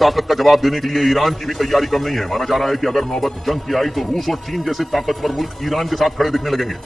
ताकत का जवाब देने के लिए ईरान की भी तैयारी कम नहीं है। माना जा रहा है कि अगर नौबत जंग की आई तो रूस और चीन जैसे ताकतवर मुल्क ईरान के साथ खड़े दिखने लगेंगे,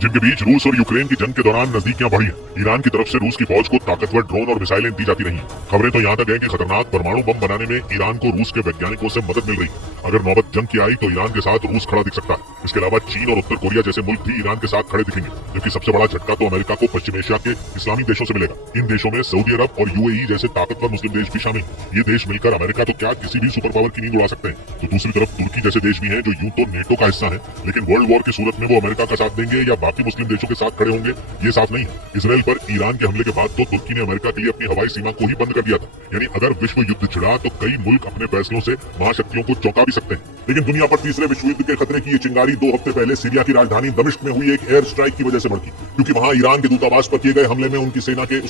जिनके बीच रूस और यूक्रेन की जंग के दौरान नजदीकियां बढ़ी हैं। ईरान की तरफ से रूस की फौज को ताकतवर ड्रोन और मिसाइलें दी जाती रही। खबरें तो यहाँ तक है कि खतरनाक परमाणु बम बनाने में ईरान को रूस के वैज्ञानिकों से मदद मिल रही है। अगर नौबत जंग की आई तो ईरान के साथ रूस खड़ा दिख सकता है। इसके अलावा चीन और उत्तर कोरिया जैसे मुल्क भी ईरान के साथ खड़े दिखेंगे, जबकि सबसे बड़ा झटका तो अमेरिका को पश्चिम एशिया के इस्लामी देशों से मिलेगा। इन देशों में सऊदी अरब और यूएई जैसे ताकतवर मुस्लिम देश भी शामिल हैं। ये देश मिलकर अमेरिका तो क्या किसी भी सुपर पावर की नींद उड़ा सकते हैं। तो दूसरी तरफ तुर्की जैसे देश भी हैं जो यूं तो नेटो का हिस्सा है, लेकिन वर्ल्ड वॉर की सूरत में वो अमेरिका का साथ देंगे या बाकी मुस्लिम देशों के साथ खड़े होंगे ये साफ नहीं है। इसराइल पर ईरान के हमले के बाद तो तुर्की ने अमेरिका के लिए अपनी हवाई सीमा को ही बंद कर दिया था। यानी अगर विश्व युद्ध छिड़ा तो कई मुल्क अपने फैसलों से महाशक्तियों को चौंका भी सकते हैं। लेकिन दुनिया पर तीसरे विश्व युद्ध के खतरे की ये चिंगारी 2 हफ्ते पहले सीरिया की राजधानी दमिश्क में हुई एक एयर स्ट्राइक की वजह से भड़की, क्योंकि वहां ईरान के दूतावास पर किए गए हमले में उसकी सेना के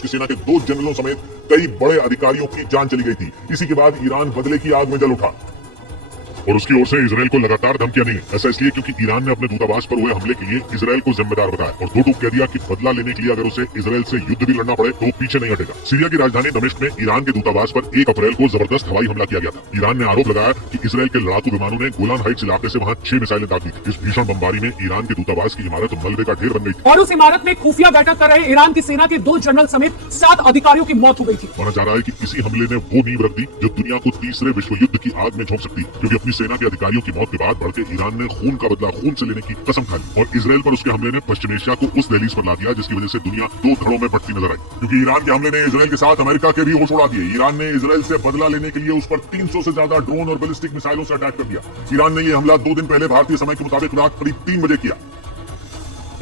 2 जनरलों समेत कई बड़े अधिकारियों की जान चली गई थी। इसी के बाद ईरान बदले की आग में जल उठा और उसकी ओर से इसराइल को लगातार धमकियां दी। ऐसा इसलिए क्योंकि ईरान ने अपने दूतावास पर हुए हमले के लिए इसराइल को जिम्मेदार बताया और दो टूक कह दिया कि बदला लेने के लिए अगर उसे इसराइल से युद्ध भी लड़ना पड़े तो पीछे नहीं हटेगा। सीरिया की राजधानी दमिश्क में ईरान के दूतावास पर 1 अप्रैल को जबरदस्त हवाई हमला किया गया था। ईरान ने आरोप लगाया कि इसराइल के लड़ाकू विमानों ने गोलान हाइट्स इलाके से वहां 6 मिसाइलें दाग दी थी। इस भीषण बमबारी में ईरान के दूतावास की इमारत मलबे का ढेर बन गई थी और उस इमारत में खुफिया बैठक कर रहे ईरान की सेना के 2 जनरल समेत 7 अधिकारियों की मौत हो गई थी। माना जा रहा है कि इसी हमले ने वो नींव रख दी जो दुनिया को तीसरे विश्व युद्ध की आग में झोंक सकती है, क्योंकि अपनी सेना के अधिकारियों की मौत के बाद बढ़ के ईरान ने खून का बदला खून से लेने की कसम खा ली और इसराइल पर उसके हमले ने पश्चिम एशिया को उस दहलीज पर ला दिया जिसकी वजह से दुनिया 2 धड़ों में बढ़ती नजर आई। क्योंकि ईरान के हमले ने इसराइल के साथ अमेरिका के भी होश उड़ा दिए। ईरान ने इसराइल से बदला लेने के लिए उस पर 300 से ज्यादा ड्रोन और बैलिस्टिक मिसाइलों से अटैक कर दिया। ईरान ने यह हमला 2 दिन पहले भारतीय समय के मुताबिक रात करीब 3 बजे किया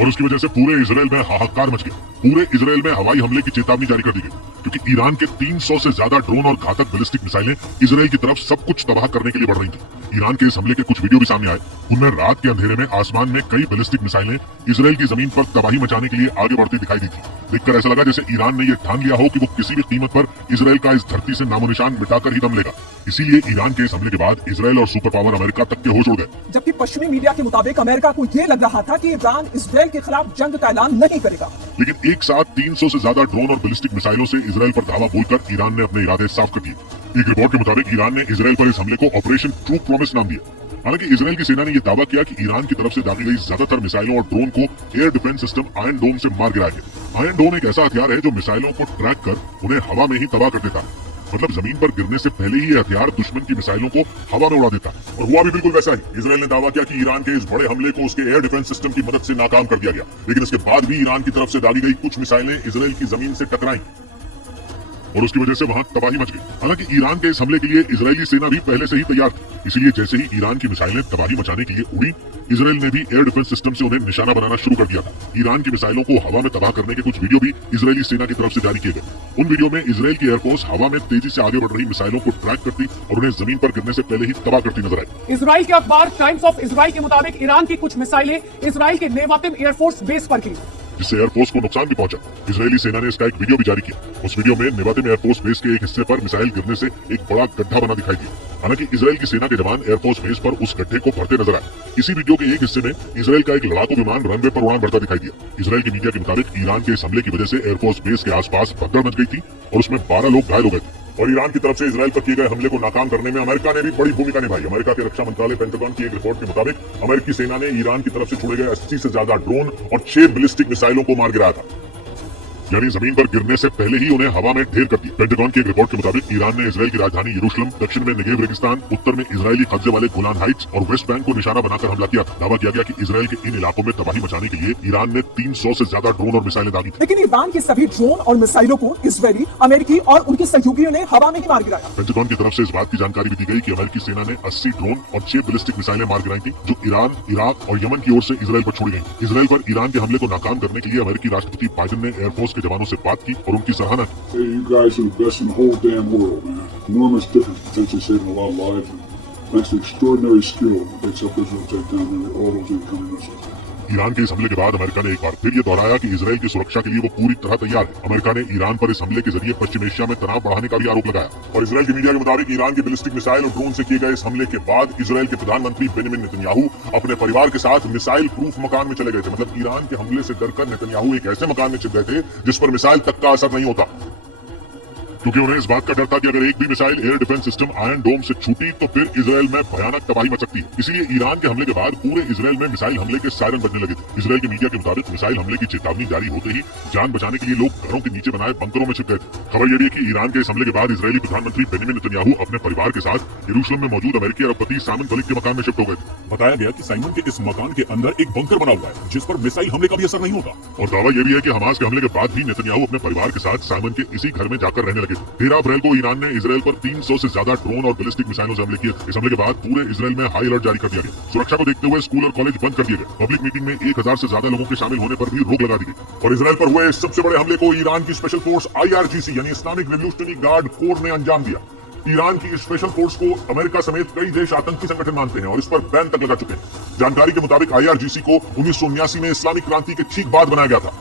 और उसकी वजह से पूरे इसराइल में हाहाकार मच गया। पूरे इसराइल में हवाई हमले की चेतावनी जारी कर दी गई, क्योंकि ईरान के 300 से ज्यादा ड्रोन और घातक बैलिस्टिक मिसाइलें इसराइल की तरफ सब कुछ तबाह करने के लिए बढ़ रही थी। ईरान के इस हमले के कुछ वीडियो भी सामने आए। उनमें रात के अंधेरे में आसमान में कई बैलिस्टिक मिसाइलें इसराइल की जमीन पर तबाही मचाने के लिए आगे बढ़ती दिखाई दी थी। देखकर ऐसा लगा जैसे ईरान ने यह ठान लिया हो कि वो किसी भी कीमत पर इसराइल का इस धरती से नामो निशान मिटाकर ही दम लेगा। इसीलिए ईरान के इस हमले के बाद इसराइल और सुपर पावर अमेरिका तक के होश उड़ गए। जबकि पश्चिमी मीडिया के मुताबिक अमेरिका को यह लग रहा था कि ईरान इसराइल के खिलाफ जंग का ऐलान नहीं करेगा, लेकिन एक साथ 300 से ज्यादा ड्रोन और बैलिस्टिक मिसाइलों से इसराइल पर धावा बोलकर ईरान ने अपने इरादे साफ कर दिए। एक रिपोर्ट के मुताबिक ईरान ने इसराइल पर इस हमले को ऑपरेशन ट्रू प्रॉमिस नाम दिया। हालांकि इसराइल की सेना ने यह दावा किया कि ईरान की तरफ से दागी गई ज्यादातर मिसाइलों और ड्रोन को air defence system iron dome से मार गिराया गया। आयरन डोम एक ऐसा हथियार है जो मिसाइलों को ट्रैक कर उन्हें हवा में ही तबाह कर देता है। मतलब जमीन पर गिरने से पहले ही यह हथियार दुश्मन की मिसाइलों को हवा में उड़ा देता है। और हुआ भी बिल्कुल वैसा ही। इसराइल ने दावा किया कि ईरान के इस बड़े हमले को उसके एयर डिफेंस सिस्टम की मदद से नाकाम कर दिया गया, लेकिन इसके बाद भी ईरान की तरफ से दागी गई कुछ मिसाइलें इसराइल की जमीन से टकराई और उसकी वजह से वहां तबाही मच गई। हालांकि ईरान के इस हमले के लिए इजरायली सेना भी पहले से ही तैयार थी, इसीलिए जैसे ही ईरान की मिसाइलें तबाही मचाने के लिए उड़ी, इसराइल ने भी एयर डिफेंस सिस्टम से उन्हें निशाना बनाना शुरू कर दिया था। ईरान की मिसाइलों को हवा में तबाह करने के कुछ वीडियो भी इजरायली सेना की तरफ से जारी किए गए। उन वीडियो में इसराइल की एयरफोर्स हवा में तेजी से आगे बढ़ रही मिसाइलों को ट्रैक करती और उन्हें जमीन पर गिरने से पहले ही तबाह करती नजर आई। इसराइल के अखबार टाइम्स ऑफ इसराइल के मुताबिक ईरान की कुछ मिसाइलें इसराइल के नेवातिम एयरफोर्स बेस पर गिरी, जिससे एयरफोर्स को नुकसान भी पहुंचा। इजरायली सेना ने इसका एक वीडियो भी जारी किया। उस वीडियो में नेवातिम एयरफोर्स बेस के एक हिस्से पर मिसाइल गिरने से एक बड़ा गड्ढा बना दिखाई दिया। हालांकि इजराइल की सेना के जवान एयरफोर्स बेस पर उस गड्ढे को भरते नजर आए। इसी वीडियो के एक हिस्से में इजराइल का एक लड़ाकू विमान रनवे पर उड़ान भरता दिखाई दिया। इजराइल की मीडिया के मुताबिक ईरान के इस हमले की वजह से एयरफोर्स बेस के आसपास भगदड़ मच गई थी और उसमें 12 लोग घायल हो गए थे। और ईरान की तरफ से इजराइल पर किए गए हमले को नाकाम करने में अमेरिका ने भी बड़ी भूमिका निभाई। अमेरिका के रक्षा मंत्रालय पेंटागन की एक रिपोर्ट के मुताबिक अमेरिकी सेना ने ईरान की तरफ से छोड़े गए 80 से ज्यादा ड्रोन और 6 बैलिस्टिक मिसाइलों को मार गिराया था, यानी जमीन पर गिरने से पहले ही उन्हें हवा में ढेर कर दिया। पेंटागन की एक रिपोर्ट के मुताबिक ईरान ने इसराइल की राजधानी यरूशलेम, दक्षिण में नेगेव रेगिस्तान, उत्तर में इजरायली कब्जे वाले गोलान हाइट्स और वेस्ट बैंक को निशाना बनाकर हमला किया। दावा किया गया कि इसराइल के इन इलाकों में तबाही मचाने के लिए ईरान ने 300 से ज्यादा ड्रोन और मिसाइलें दागी थी। लेकिन ईरान की सभी ड्रोन और मिसाइलों को इसराइली, अमेरिकी और उनके सहयोगियों ने हवा में ही मार गिराया। पेंटागन की तरफ से इस बात की जानकारी भी दी गई कि अमेरिकी सेना ने 80 ड्रोन और 6 बैलिस्टिक मिसाइलें मार गिराई थी, जो ईरान, इराक और यमन की ओर से इसराइल पर छोड़ी गई। इसराइल पर ईरान के हमले को नाकाम करने के लिए अमेरिकी राष्ट्रपति बाइडेन ने एयरफोर्स के जवानों से बात की और उनकी सराहना की। Hey, you guys are the best in the whole damn world, man. Enormous difference, potentially saving a lot of lives, and thanks to extraordinary skill, it takes up Israel to take down all those incoming missiles. Iran के इस हमले के बाद America ने एक बार फिर ये दोहराया कि इसराइल की सुरक्षा के लिए वो पूरी तरह तैयार है। अमेरिका ने ईरान पर इस हमले के जरिए पश्चिम एशिया में तनाव बढ़ाने का भी आरोप लगाया। और इसराइल की मीडिया के मुताबिक ईरान के बैलिस्टिक मिसाइल और ड्रोन से किए गए इस हमले के बाद इसराइल के प्रधानमंत्री बेंजामिन नेतन्याहू अपने परिवार के साथ मिसाइल प्रूफ मकान में चले गए थे। मतलब ईरान के हमले से डरकर नेतन्याहू एक ऐसे मकान में छिप गए थे जिस पर मिसाइल तक का असर नहीं होता। क्योंकि उन्हें इस बात का डर था कि अगर एक भी missile air defence system iron dome से छूटी तो फिर इजराइल में भयानक तबाही मच सकती है। इसीलिए ईरान के हमले के बाद पूरे इजराइल में मिसाइल हमले के सायरन बजने लगे थे। इजराइल के मीडिया के मुताबिक मिसाइल हमले की चेतावनी जारी होते ही जान बचाने के लिए लोग घरों के नीचे बनाए बंकरों में छिप गए थे। खबर यह भी है कि ईरान के इस हमले के बाद इजरायली प्रधानमंत्री बेंजामिन नेतन्याहू अपने परिवार के साथ यरूशलेम में मौजूद अमेरिकी अरबपति साइमन मलिक के मकान में शिफ्ट हो गए थे। बताया गया कि साइमन के इस मकान के अंदर एक बंकर बना हुआ है जिस पर मिसाइल हमले का भी असर नहीं होगा। और दावा यह भी है कि हमास के हमले के बाद भी नेतन्याहू अपने परिवार के साथ साइमन के इसी घर में जाकर रहने लगे थे। 13 अप्रैल को ईरान ने इजराइल पर 300 से ज्यादा ड्रोन और बैलिस्टिक मिसाइलों से हमले किए। इस हमले के बाद पूरे इजराइल में हाई अलर्ट जारी कर दिया गया। सुरक्षा को देखते हुए स्कूल और कॉलेज बंद कर दिए गए। पब्लिक मीटिंग में 1000 से ज्यादा लोगों के शामिल होने पर भी रोक लगा दी गई। और इजराइल पर हुए सबसे बड़े हमले को ईरान की स्पेशल फोर्स IRGC यानी इस्लामिक रिवॉल्यूशनरी गार्ड कोर ने अंजाम दिया। ईरान की इस स्पेशल फोर्स को अमेरिका समेत कई देश आतंकी संगठन मानते हैं और इस पर बैन तक लगा चुके हैं। जानकारी के मुताबिक IRGC को 1979 में इस्लामिक क्रांति के ठीक बाद बनाया गया था,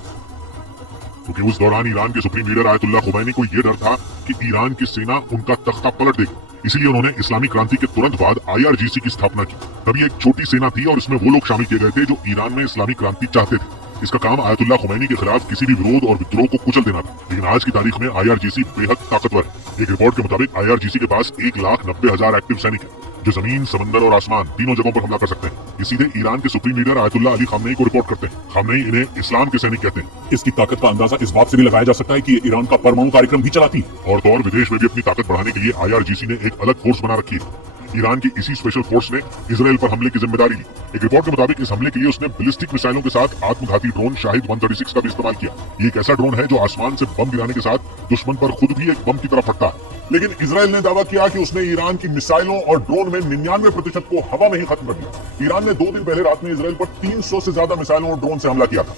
क्योंकि उस दौरान ईरान के सुप्रीम लीडर आयतुल्लाह खुमैनी को यह डर था कि ईरान की सेना उनका तख्ता पलट देगी। इसलिए उन्होंने इस्लामिक क्रांति के तुरंत बाद IRGC की स्थापना की। तभी एक छोटी सेना थी और इसमें वो लोग शामिल किए गए थे जो ईरान में इस्लामिक क्रांति चाहते थे। इसका काम आयतुल्लाह खुमैनी के खिलाफ किसी भी विरोध और विद्रोह को कुचल देना था। लेकिन आज की तारीख में IRGC बेहद ताकतवर है। एक रिपोर्ट के मुताबिक IRGC के पास 1,90,000 एक्टिव सैनिक है जो जमीन, समंदर और आसमान तीनों जगहों पर हमला कर सकते हैं। ये सीधे ईरान के supreme leader Ayatollah Ali Khamenei को रिपोर्ट करते हैं। खामनेई इन्हें इस्लाम के सैनिक कहते हैं। इसकी ताकत का अंदाजा इस बात से भी लगाया जा सकता है कि ये ईरान का परमाणु कार्यक्रम भी चलाती है। और तो और विदेश में भी अपनी ताकत बढ़ाने के लिए IRGC ने एक अलग फोर्स बना रखी है। ईरान की इसी स्पेशल फोर्स ने इजराइल पर हमले की जिम्मेदारी ली। एक रिपोर्ट के मुताबिक इस हमले के लिए उसने बैलिस्टिक मिसाइलों के साथ आत्मघाती ड्रोन शाहिद 136 का भी इस्तेमाल किया। ये एक ऐसा ड्रोन है जो आसमान से बम गिराने के साथ दुश्मन पर खुद भी एक बम की तरह फटता है। लेकिन इजराइल ने दावा किया कि उसने ईरान की मिसाइलों और ड्रोन में 99% को हवा में ही खत्म कर दिया। ईरान ने 2 दिन पहले रात में इजराइल पर 300 से ज्यादा मिसाइलों और ड्रोन से हमला किया था।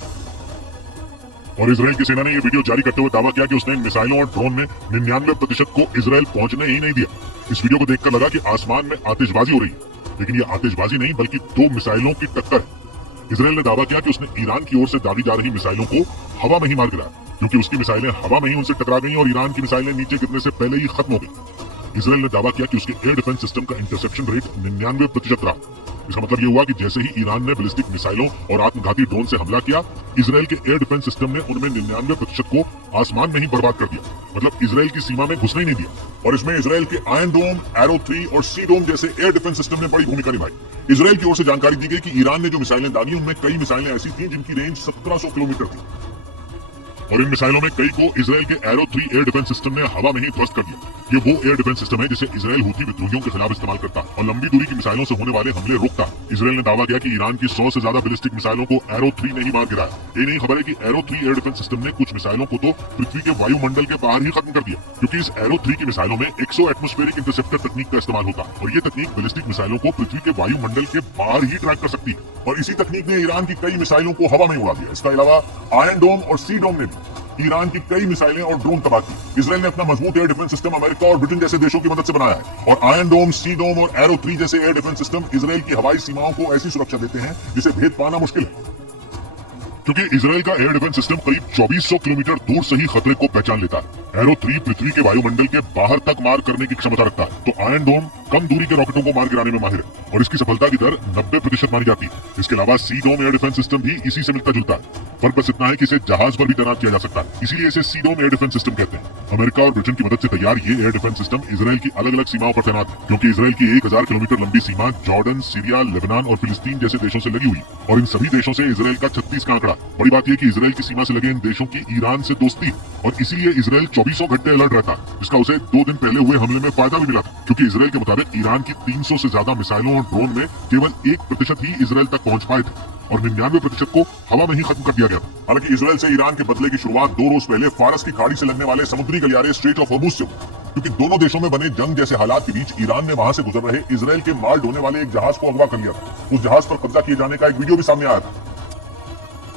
और इजराइल की सेना ने यह वीडियो जारी करते हुए दावा किया कि उसने इन मिसाइलों और ड्रोन में 99% को इजराइल पहुंचने ही नहीं दिया। इस वीडियो को देखकर लगा कि आसमान में आतिशबाजी हो रही है, लेकिन ये आतिशबाजी नहीं बल्कि 2 मिसाइलों की टक्कर है। इजराइल ने दावा किया कि उसने ईरान की ओर से दागी जा रही मिसाइलों को हवा में ही मार गिराया, क्योंकि उसकी मिसाइलें हवा में ही उनसे टकरा गई और ईरान की मिसाइलें नीचे गिरने से पहले ही खत्म हो गई। इजराइल ने दावा किया कि उसके एयर डिफेंस सिस्टम का इंटरसेप्शन रेट 99% रहा। इसका मतलब यह हुआ कि जैसे ही ईरान ने बैलिस्टिक मिसाइलों और आत्मघाती ड्रोन से हमला किया, इजराइल के एयर डिफेंस सिस्टम ने उनमें 99% को आसमान में ही बर्बाद कर दिया। मतलब इजराइल की सीमा में घुसने ही नहीं दिया। और इसमें इजराइल के आयरन डोम, एरो 3 और सी डोम जैसे एयर डिफेंस सिस्टम ने बड़ी भूमिका निभाई। इजराइल की ओर से जानकारी दी गई कि ईरान ने जो मिसाइलें दागी उनमें कई मिसाइलें ऐसी थी जिनकी रेंज 1700 किलोमीटर थी। और इन मिसाइलों में कई को इजराइल के एरो 3 एयर डिफेंस सिस्टम ने हवा में ही ध्वस्त कर दिया। ये वो एयर डिफेंस सिस्टम है जिसे इजराइल हूथी विद्रोहियों के खिलाफ इस्तेमाल करता है और लंबी दूरी की मिसाइलों से होने वाले हमले रोकता है। इजराइल ने दावा किया कि ईरान की 100 से ज्यादा बैलिस्टिक मिसाइलों को एरो 3 ने ही मार गिराया। ये नहीं खबर है कि एरो 3 एयर डिफेंस सिस्टम ने कुछ मिसाइलों को तो पृथ्वी के वायुमंडल के बाहर ही खत्म कर दिया, क्योंकि इस एरो 3 की मिसाइलों में एक्सो एटमॉस्फेरिक इंटरसेप्टर तकनीक का इस्तेमाल होता है और ये तकनीक बैलिस्टिक मिसाइलों को पृथ्वी के वायुमंडल के बाहर ही ट्रैक कर सकती है। और इसी तकनीक ने ईरान की कई मिसाइलों को हवा में उड़ा दिया। इसके अलावा आयरन डोम और सी डोम ने भी ईरान की कई मिसाइलें और ड्रोन तबाह की। इजराइल ने अपना मजबूत एयर डिफेंस सिस्टम अमेरिका और ब्रिटेन जैसे देशों की मदद से बनाया है। और आयरन डोम, सी डोम और एरो 3 जैसे एयर डिफेंस सिस्टम इजराइल की हवाई सीमाओं को ऐसी सुरक्षा देते हैं जिसे भेद पाना मुश्किल है, क्योंकि इजराइल का एयर डिफेंस सिस्टम करीब 2400 किलोमीटर दूर से ही खतरे को पहचान लेता है। एरो 3 पृथ्वी के वायुमंडल के बाहर तक मार करने की क्षमता रखता है, तो आयरन डोम कम दूरी के रॉकेटों को मार गिराने में माहिर है और इसकी सफलता की दर 90% मानी जाती है। इसके अलावा सी डोम एयर डिफेंस सिस्टम भी इसी से मिलता जुलता है। फर्क बस इतना है कि इसे जहाज पर भी तैनात किया जा सकता है, इसीलिए इसे सी डोम एयर डिफेंस सिस्टम कहते हैं। अमेरिका और ब्रिटेन की मदद से तैयार ये एयर डिफेंस सिस्टम इजराइल की अलग अलग सीमाओं पर तैनात है, क्योंकि इजराइल की 1000 किलोमीटर लंबी सीमा जॉर्डन, सीरिया, लेबनान और फिलिस्तीन जैसे देशों से लगी हुई और इन सभी देशों से इजराइल का 36 का आंकड़ा। बड़ी बात यह कि इजराइल की सीमा से लगे इन देशों की ईरान से दोस्ती और इसीलिए इजराइल 24 घंटे अलर्ट रहता है, जिसका उसे 2 दिन पहले हुए हमले में फायदा भी मिला था, क्योंकि इजराइल के मुताबिक ईरान की 300 से ज्यादा मिसाइलों और ड्रोन में केवल 1% ही इजराइल तक पहुंच पाए थे और 99% को हवा में ही खत्म कर दिया गया था। हालांकि इजराइल से ईरान के बदले की शुरुआत 2 रोज पहले फारस की खाड़ी से लगने वाले समुद्री गलियारे स्ट्रेट ऑफ हॉर्मुज से हुई, क्योंकि दोनों देशों में बने जंग जैसे हालात के बीच ईरान ने वहां से गुजर रहे इजराइल के माल ढोने वाले एक जहाज को अगवा कर लिया था। उस जहाज पर कब्जा किए जाने का एक वीडियो भी सामने आया था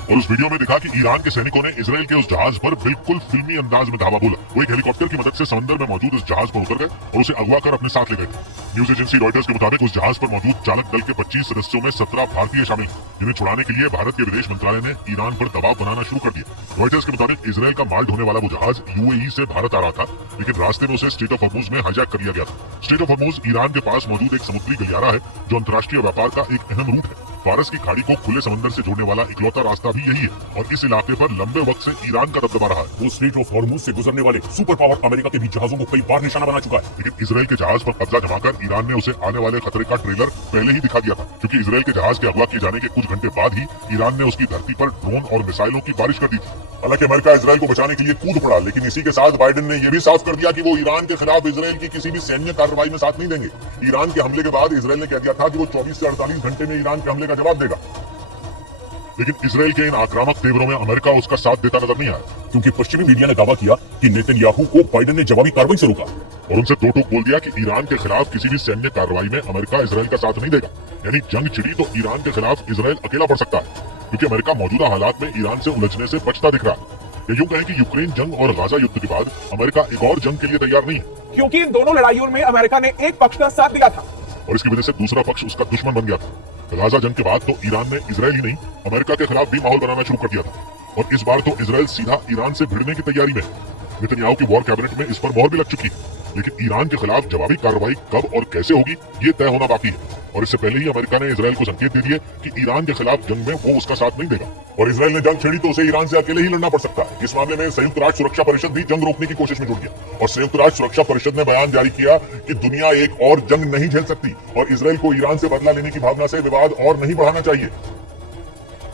और उस वीडियो में दिखा कि ईरान के सैनिकों ने इजराइल के उस जहाज पर बिल्कुल फिल्मी अंदाज में धावा बोला। वो एक हेलीकॉप्टर की मदद से समंदर में मौजूद उस जहाज पर उतर गए और उसे अगवा कर अपने साथ ले गए थे। न्यूज एजेंसी रॉयटर्स के मुताबिक उस जहाज पर मौजूद चालक दल के 25 सदस्यों में 17 भारतीय शामिल, जिन्हें छुड़ाने के लिए भारत के विदेश मंत्रालय ने ईरान पर दबाव बनाना शुरू कर दिया। रॉयटर्स के मुताबिक इजराइल का माल ढोने वाला वो जहाज UAE से भारत आ रहा था, लेकिन रास्ते में उसे स्ट्रेट ऑफ हॉर्मुज में हाईजैक कर लिया गया था। स्ट्रेट ऑफ हॉर्मुज ईरान के पास मौजूद एक समुद्री गलियारा है जो अंतर्राष्ट्रीय व्यापार का एक अहम रूट है। फारस की खाड़ी को खुले समंदर से जोड़ने वाला इकलौता रास्ता भी यही है और इस इलाके पर लंबे वक्त से ईरान का दबदबा रहा है। वो स्ट्रेट ऑफ हॉर्मुज से गुजरने वाले सुपर पावर अमेरिका के भी जहाजों को कई बार निशाना बना चुका है। लेकिन इसराइल के जहाज पर कब्जा जमाकर ईरान ने उसे आने वाले खतरे का ट्रेलर पहले ही दिखा दिया था, क्योंकि इसराइल के जहाज के अगवा किए जाने के कुछ घंटे बाद ही ईरान ने उसकी धरती पर ड्रोन और मिसाइलों की बारिश कर दी थी। हालांकि अमेरिका इसराइल को बचाने के लिए कूद पड़ा, लेकिन इसी के साथ बाइडेन ने यह भी साफ कर दिया कि वो ईरान के खिलाफ इसराइल की किसी भी सैन्य कार्रवाई में साथ नहीं देंगे। ईरान के हमले के बाद इसराइल ने कह दिया था कि वो 24 से 48 घंटे में ईरान के हमले का जवाब देगा। लेकिन इसराइल के इन आक्रामक तेवरों में अमेरिका उसका साथ देता नजर नहीं आया, क्योंकि पश्चिमी मीडिया ने दावा किया कि नेतन्याहू को बाइडेन ने जवाबी कार्रवाई से रोका और उनसे दो टूक बोल दिया कि ईरान के खिलाफ किसी भी सैन्य कार्रवाई में अमेरिका इसराइल का साथ नहीं देगा। यानी जंग छिड़ी तो ईरान के खिलाफ इसराइल अकेला पड़ सकता है, क्योंकि अमेरिका मौजूदा हालात में ईरान से उलझने से बचता दिख रहा है। ये यूं कहें कि यूक्रेन जंग और गाजा युद्ध के बाद अमेरिका एक और जंग के लिए तैयार नहीं है, क्योंकि इन दोनों लड़ाइयों में अमेरिका ने एक पक्ष का साथ दिया था और इसकी वजह से दूसरा पक्ष उसका दुश्मन बन गया था। गाजा जंग के बाद तो ईरान ने इसराइल ही नहीं अमेरिका के खिलाफ भी माहौल बनाना शुरू कर दिया था, और इस बार तो इसराइल सीधा ईरान से भिड़ने की तैयारी में है। नेतन्याहू की वॉर कैबिनेट में इस पर मोहर भी लग चुकी है, लेकिन ईरान के खिलाफ जवाबी कार्रवाई कब और कैसे होगी ये तय होना बाकी है। और इससे पहले ही अमेरिका ने इसराइल को संकेत दे दिए कि ईरान के खिलाफ जंग में वो उसका साथ नहीं देगा, और इसराइल ने जंग छेड़ी तो उसे ईरान से अकेले ही लड़ना पड़ सकता है। इस मामले में संयुक्त राष्ट्र सुरक्षा परिषद भी जंग रोकने की कोशिश में जुट गया और संयुक्त राष्ट्र सुरक्षा परिषद ने बयान जारी किया कि दुनिया एक और जंग नहीं झेल सकती और इसराइल को ईरान से बदला लेने की भावना से विवाद और नहीं बढ़ाना चाहिए।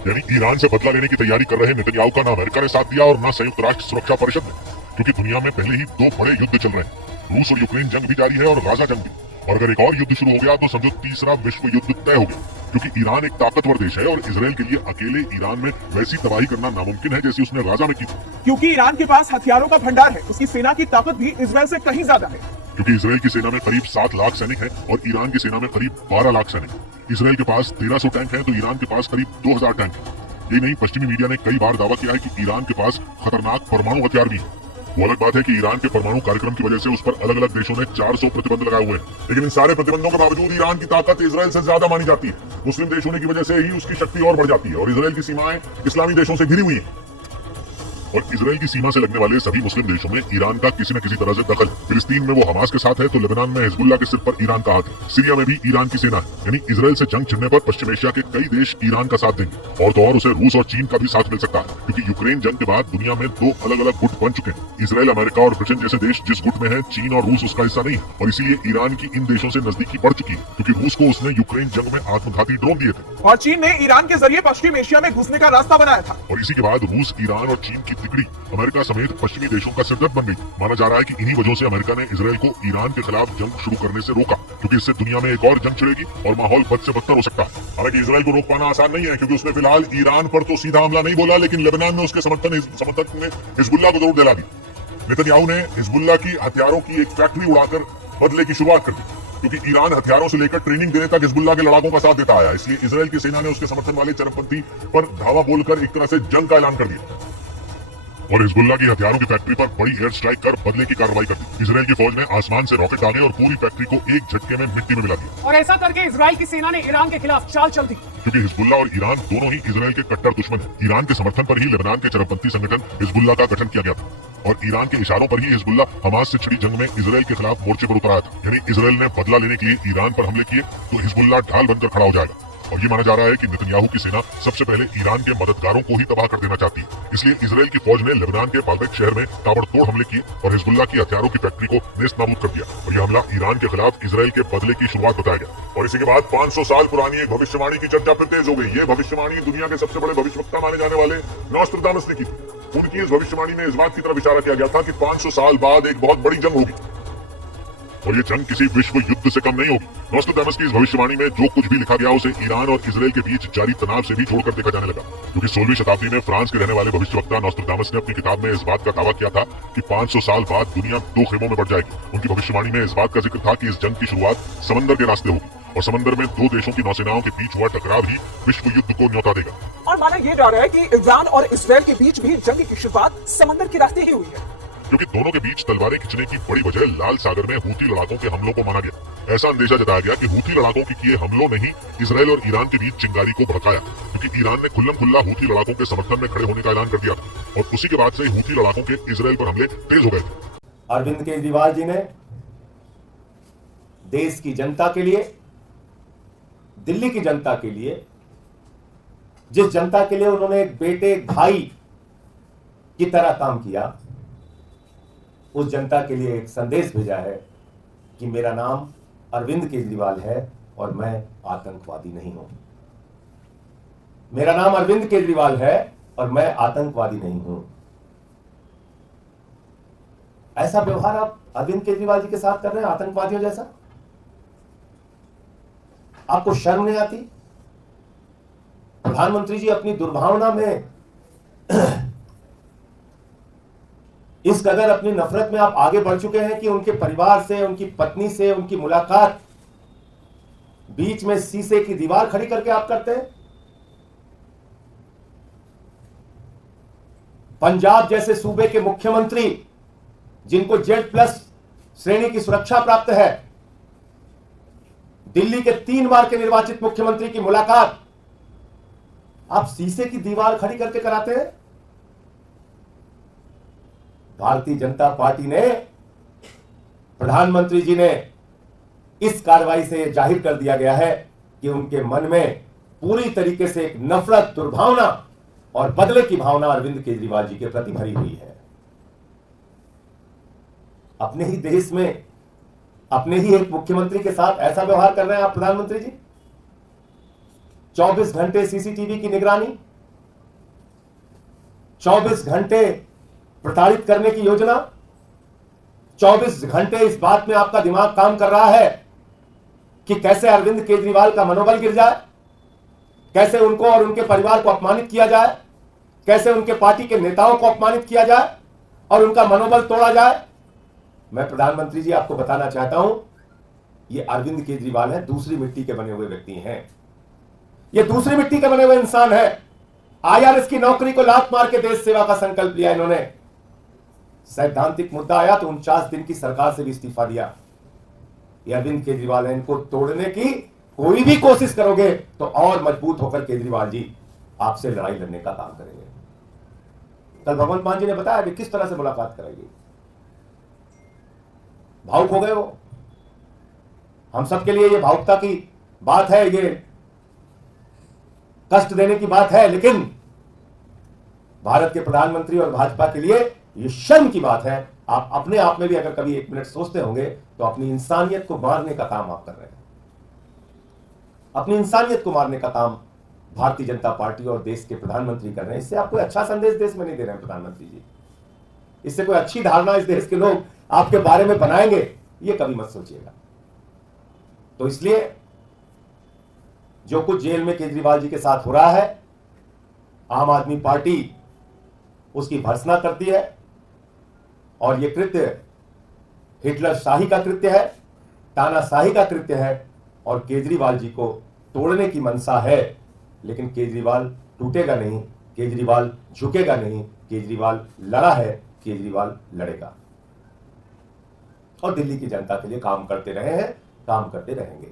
यानी ईरान से बदला लेने की तैयारी कर रहे नेतन्याहू का ना अमेरिका ने साथ दिया और ना संयुक्त राष्ट्र सुरक्षा परिषद ने, क्योंकि दुनिया में पहले ही दो बड़े युद्ध चल रहे हैं। रूस और यूक्रेन जंग भी जारी है और गाजा जंग भी, और अगर एक और युद्ध शुरू हो गया तो समझो तीसरा विश्व युद्ध तय हो गया, क्योंकि ईरान एक ताकतवर देश है और इसराइल के लिए अकेले ईरान में वैसी तबाही करना नामुमकिन है जैसी उसने गाजा में की थी। क्योंकि ईरान के पास हथियारों का भंडार है, उसकी सेना की ताकत भी इसराइल से कहीं ज्यादा है। क्योंकि इसराइल की सेना में करीब 7 लाख सैनिक हैं और ईरान की सेना में करीब 12 लाख सैनिक। इसराइल के पास 1300 टैंक हैं तो ईरान के पास करीब 2000 टैंक हैं। यही नहीं, पश्चिमी मीडिया ने कई बार दावा किया है कि ईरान के पास खतरनाक परमाणु हथियार भी है। वो अलग बात है कि ईरान के परमाणु कार्यक्रम की वजह से उस पर अलग अलग देशों ने 400 प्रतिबंध लगाए हुए हैं, लेकिन इन सारे प्रतिबंधों के बावजूद ईरान की ताकत इसराइल से ज्यादा मानी जाती है। मुस्लिम देश होने की वजह से ही उसकी शक्ति और बढ़ जाती है और इसराइल की सीमाएं इस्लामी देशों से घिरी हुई है। और इसराइल की सीमा से लगने वाले सभी मुस्लिम देशों में ईरान का किसी न किसी तरह से दखल है। फिलिस्तीन में वो हमास के साथ है तो लेबनान में हिजबुल्लाह के सिर पर ईरान का हाथ है। सीरिया में भी ईरान की सेना है। यानी इसराइल से जंग छिड़ने पर पश्चिम एशिया के कई देश ईरान का साथ देंगे, और तो और उसे रूस और चीन का भी साथ मिल सकता है, क्योंकि यूक्रेन जंग के बाद दुनिया में 2 अलग अलग गुट बन चुके हैं। इसराइल, अमेरिका और ब्रिटेन जैसे देश जिस गुट में है, चीन और रूस उसका हिस्सा नहीं है, और इसीलिए ईरान की इन देशों से नजदीकी बढ़ चुकी है, क्योंकि रूस को उसने यूक्रेन जंग में आत्मघाती ड्रोन दिए थे और चीन ने ईरान के जरिए पश्चिम एशिया में घुसने का रास्ता बनाया था। और इसी के बाद रूस, ईरान और चीन की तिकड़ी अमेरिका समेत पश्चिमी देशों का सिरदर्द बन गई। माना जा रहा है कि इन्हीं वजहों से अमेरिका ने इसराइल को ईरान के खिलाफ जंग शुरू करने से रोका, क्योंकि इससे दुनिया में एक और जंग छिड़ेगी और माहौल बद से बदतर हो सकता है। हालांकि इसराइल को रोक पाना आसान नहीं है, क्योंकि उसने फिलहाल ईरान पर तो सीधा हमला नहीं बोला, लेकिन लेबनान में उसके समर्थक ने हिजबुल्लाह को जरूर दिला दी। नेतन्याहू ने हिजबुल्लाह की हथियारों की एक फैक्ट्री उड़ाकर बदले की शुरुआत कर दी, क्योंकि ईरान हथियारों से लेकर ट्रेनिंग देने तक हिजबुल्लाह के लड़ाकों का साथ देता आया। इसलिए इसराइल की सेना ने उसके समर्थन वाले चरमपंथी पर धावा बोलकर एक तरह से जंग का ऐलान कर दिया और हिजबुल्लाह की हथियारों की फैक्ट्री पर बड़ी एयर स्ट्राइक कर बदले की कार्रवाई कर दी। इसराइल की फौज ने आसमान से रॉकेट दागे और पूरी फैक्ट्री को एक झटके में मिट्टी में मिला दिया। और ऐसा करके इसराइल की सेना ने ईरान के खिलाफ चाल चल दी, क्योंकि हिजबुल्लाह और ईरान दोनों ही इसराइल के कट्टर दुश्मन हैं। ईरान के समर्थन पर ही लेबनान के चरमपंथी संगठन हिजबुल्लाह का गठन किया गया था, और ईरान के इशारों पर ही हिजबुल्लाह हमास से छिड़ी जंग में इसराइल के खिलाफ मोर्चे पर उतर आया था। यानी इसराइल ने बदला लेने के लिए ईरान पर हमले किए तो हिजबुल्लाह ढाल बनकर खड़ा हो जाएगा। और ये माना जा रहा है कि नेतन्याहू की सेना सबसे पहले ईरान के मददगारों को ही तबाह कर देना चाहती है। इसलिए इसराइल की फौज ने लेबनान के बाल्बेक शहर में ताबड़तोड़ हमले किए और हिजबुल्लाह की हथियारों की फैक्ट्री को नेस्तनाबूद कर दिया। और यह हमला ईरान के खिलाफ इसराइल के बदले की शुरुआत बताया गया। और इसी के बाद 500 साल पुरानी एक भविष्यवाणी की चर्चा फिर तेज हो गई। ये भविष्यवाणी दुनिया के सबसे बड़े भविष्यवक्ता माने जाने वाले नॉस्ट्राडामस ने की थी। उनकी इस भविष्यवाणी में इस बात की तरफ इशारा किया गया था कि 500 साल बाद एक बहुत बड़ी जंग होगी और ये जंग किसी विश्व युद्ध से कम नहीं होगी। नॉस्ट्राडामस की इस भविष्यवाणी में जो कुछ भी लिखा गया उसे ईरान और इसराइल के बीच जारी तनाव से भी जोड़कर देखा जाने लगा, क्योंकि 16वीं शताब्दी में फ्रांस के रहने वाले भविष्यवक्ता नॉस्ट्राडामस ने अपनी किताब में इस बात का दावा किया था कि 500 साल बाद दुनिया 2 खेमों में बढ़ जाएगी। उनकी भविष्यवाणी में इस बात का जिक्र था कि इस जंग की शुरुआत समंदर के रास्ते होगी और समंदर में 2 देशों की नौसेनाओं के बीच हुआ टकराव ही विश्व युद्ध को न्योता देगा। और माना यह जा रहा है कि ईरान और इसराइल के बीच भी जंग की शुरुआत समंदर के रास्ते ही हुई है, क्योंकि दोनों के बीच तलवारें खींचने की बड़ी वजह लाल सागर में हूथी लड़ाकों के हमलों को माना गया। ऐसा अंदेशा जताया गया कि हूथी लड़ाकों के किए हमलों ने ही इसराइल और ईरान के बीच चिंगारी को भड़काया, क्योंकि ईरान ने खुल्लम खुल्ला हूथी लड़ाकों के समर्थन में खड़े होने का ऐलान कर दिया था और उसी के बाद से हूथी लड़ाकों के इसराइल पर हमले तेज हो गए थे। अरविंद केजरीवाल जी ने देश की जनता के लिए, दिल्ली की जनता के लिए जिस जनता के लिए उन्होंने एक बेटे भाई की तरह काम किया, उस जनता के लिए एक संदेश भेजा है कि मेरा नाम अरविंद केजरीवाल है और मैं आतंकवादी नहीं हूं। मेरा नाम अरविंद केजरीवाल है और मैं आतंकवादी नहीं हूं। ऐसा व्यवहार आप अरविंद केजरीवाल जी के साथ कर रहे हैं, आतंकवादियों जैसा। आपको शर्म नहीं आती? प्रधानमंत्री जी अपनी दुर्भावना में इस कदर अपनी नफरत में आप आगे बढ़ चुके हैं कि उनके परिवार से, उनकी पत्नी से उनकी मुलाकात बीच में शीशे की दीवार खड़ी करके आप करते हैं। पंजाब जैसे सूबे के मुख्यमंत्री जिनको Z+ श्रेणी की सुरक्षा प्राप्त है, दिल्ली के 3 बार के निर्वाचित मुख्यमंत्री की मुलाकात आप शीशे की दीवार खड़ी करके कराते हैं। भारतीय जनता पार्टी ने, प्रधानमंत्री जी ने इस कार्रवाई से यह जाहिर कर दिया गया है कि उनके मन में पूरी तरीके से एक नफरत, दुर्भावना और बदले की भावना अरविंद केजरीवाल जी के प्रति भरी हुई है। अपने ही देश में अपने ही एक मुख्यमंत्री के साथ ऐसा व्यवहार कर रहे हैं आप प्रधानमंत्री जी। 24 घंटे सीसीटीवी की निगरानी, 24 घंटे प्रताड़ित करने की योजना, 24 घंटे इस बात में आपका दिमाग काम कर रहा है कि कैसे अरविंद केजरीवाल का मनोबल गिर जाए, कैसे उनको और उनके परिवार को अपमानित किया जाए, कैसे उनके पार्टी के नेताओं को अपमानित किया जाए और उनका मनोबल तोड़ा जाए। मैं प्रधानमंत्री जी आपको बताना चाहता हूं, ये अरविंद केजरीवाल है, दूसरी मिट्टी के बने हुए व्यक्ति हैं। ये दूसरी मिट्टी के बने हुए इंसान है। IRS की नौकरी को लात मार के देश सेवा का संकल्प लिया इन्होंने। सैद्धांतिक मुद्दा आया तो 49 दिन की सरकार से भी इस्तीफा दिया। ये अरविंद केजरीवाल है, इनको तोड़ने की कोई भी कोशिश करोगे तो और मजबूत होकर केजरीवाल जी आपसे लड़ाई लड़ने का काम करेंगे। कल भगवंत मान जी ने बताया कि किस तरह से मुलाकात कराएगी। भावुक हो गए वो। हम सबके लिए ये भावुकता की बात है, ये कष्ट देने की बात है, लेकिन भारत के प्रधानमंत्री और भाजपा के लिए ये शर्म की बात है। आप अपने आप में भी अगर कभी 1 मिनट सोचते होंगे तो अपनी इंसानियत को मारने का काम आप कर रहे हैं। अपनी इंसानियत को मारने का काम भारतीय जनता पार्टी और देश के प्रधानमंत्री कर रहे हैं। इससे आप कोई अच्छा संदेश देश में नहीं दे रहे हैं प्रधानमंत्री जी। इससे कोई अच्छी धारणा इस देश के लोग आपके बारे में बनाएंगे, ये कभी मत सोचिएगा। तो इसलिए जो कुछ जेल में केजरीवाल जी के साथ हो रहा है, आम आदमी पार्टी उसकी भर्त्सना करती है और यह कृत्य हिटलर शाही का कृत्य है, तानाशाही का कृत्य है और केजरीवाल जी को तोड़ने की मंशा है। लेकिन केजरीवाल टूटेगा नहीं, केजरीवाल झुकेगा नहीं, केजरीवाल लड़ा है, केजरीवाल लड़ेगा और दिल्ली की जनता के लिए काम करते रहे हैं, काम करते रहेंगे।